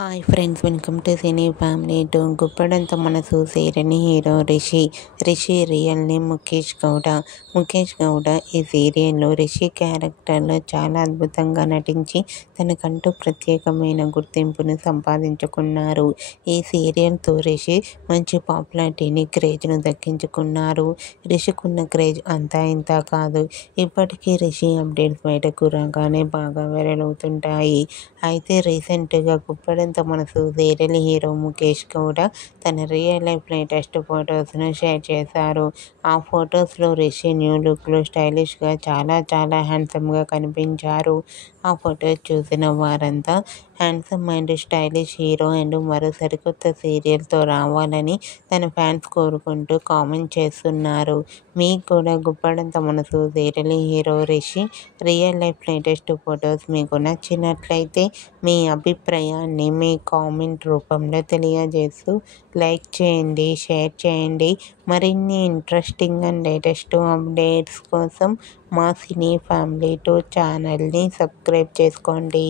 Hi friends, welcome to cine family two. Guppedantha Manasu serial hero Rishi real name Mukesh Gowda ఈ సీరియల్లో రిషి క్యారెక్టర్లో చాలా అద్భుతంగా నటించి తనకంటూ ప్రత్యేకమైన గుర్తింపును సంపాదించుకున్నారు. ఈ సీరియల్తో రిషి మంచి పాపులారిటీని, క్రేజ్ను దక్కించుకున్నారు. రిషికున్న క్రేజ్ అంతా ఇంత కాదు. ఇప్పటికీ రిషి అప్డేట్స్ బయటకు రాగానే బాగా వైరల్ అవుతుంటాయి. అయితే రీసెంట్గా గుప్పడంత మనసు సీరియల్ హీరో ముఖేష్ గౌడ తన రియల్ లైఫ్ లేటెస్ట్ ఫొటోస్ను షేర్ చేశారు. ఆ ఫొటోస్లో రిషి న్యూ లుక్లో స్టైలిష్గా చాలా హ్యాండ్సమ్గా కనిపించారు. ఆ ఫొటోస్ చూసిన వారంతా handsome and stylish hero and మరో సరికొత్త సీరియల్తో రావాలని తన ఫ్యాన్స్ కోరుకుంటూ కామెంట్ చేస్తున్నారు. మీకు కూడా Guppedantha Manasu serial hero Rishi real life latest photos మీకు నచ్చినట్లయితే మీ అభిప్రాయాన్ని మీ కామెంట్ రూపంలో తెలియజేస్తూ లైక్ చేయండి, షేర్ చేయండి. మరిన్ని ఇంట్రెస్టింగ్ అండ్ లేటెస్ట్ అప్డేట్స్ కోసం మా సినీ ఫ్యామిలీ 2 ఛానల్ని సబ్స్క్రైబ్ చేసుకోండి.